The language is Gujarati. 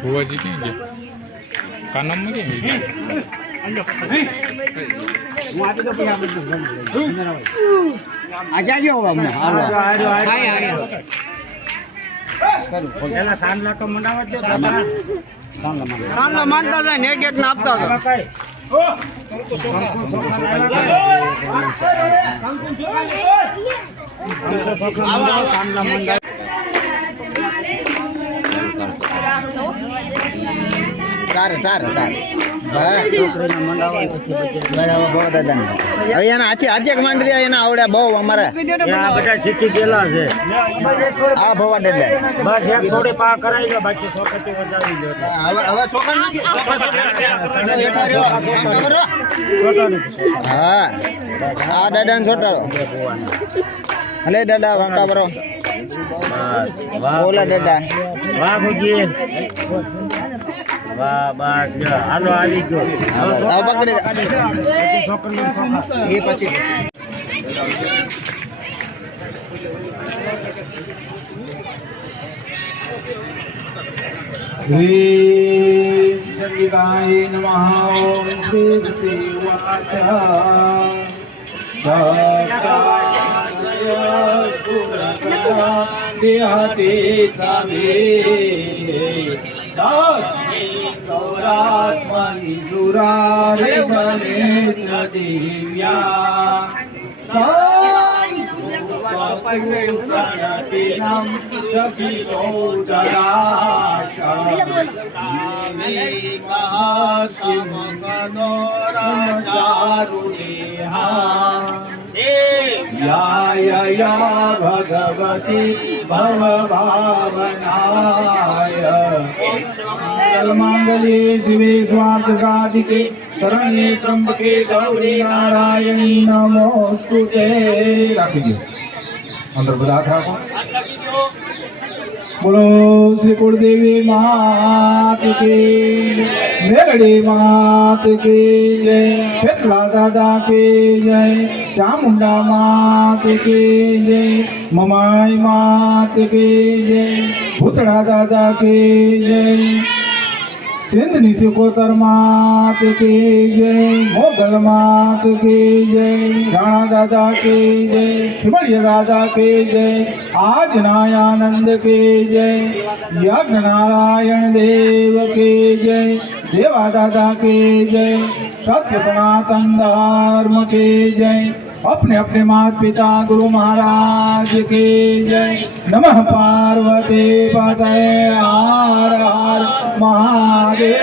बुआ जी क्यों गया कानम में क्यों गया आजा जाओ हमने सांडला तो मंडावत दे सांडला मानता जाए ने एक नापता था सांडला मंडा તાર તાર તાર છોકરીને મંડાવવા પછી બરાબર બહુ દાદા હવે એના આજે માંડરી એના આવડ્યા બહુ અમારે આ બધા શીખી ગયેલા છે આ ભવા દાદા બસ એક છોડી પા કરાવી લો બાકી છોકરી વધાવી લો હવે છોકરા નથી હા આ દાદા ને છોટારો હલે દાદા વાંકા બરો બોલા દાદા વાહ ભુજી વાહ વાહ હાલો આવી ગયો હવે પકડી છોકરી એ પછી संगीताय नमः ओम शिव शिवाचा देहते तवे सौरात्मनि सुरारे बने च दिव्या स्वप्रणतिनं रसितो जराशमगनोरचारुदेहा या भगवती भवभावनाय मंगले शिवे स्वार्थ साधिके शरण्ये त्र्यंबके गौरी नारायणी नमोस्तुते રાખી દો અંદર બધા રાખો બોલો શ્રી કુળદેવી માત કી મેલડી માત કી જય પેટલા દાદા કી જય ચામુંડા માત કી જય મમાઈ માત કી જય ભૂતળા દાદા કી જય સિંધની સિકોતર માત કી જય મોગલ માત કી જય રાણા દાદા કી જય ખીમળિયા દાદા કી જય આજના આનંદ કી જય યજ્ઞ નારાયણ દેવ કી જય દેવા દાદા કી જય सत्य सनातन धर्म के जय अपने अपने माता पिता गुरु महाराज के जय नमः पार्वती पतये हर हर महादेव।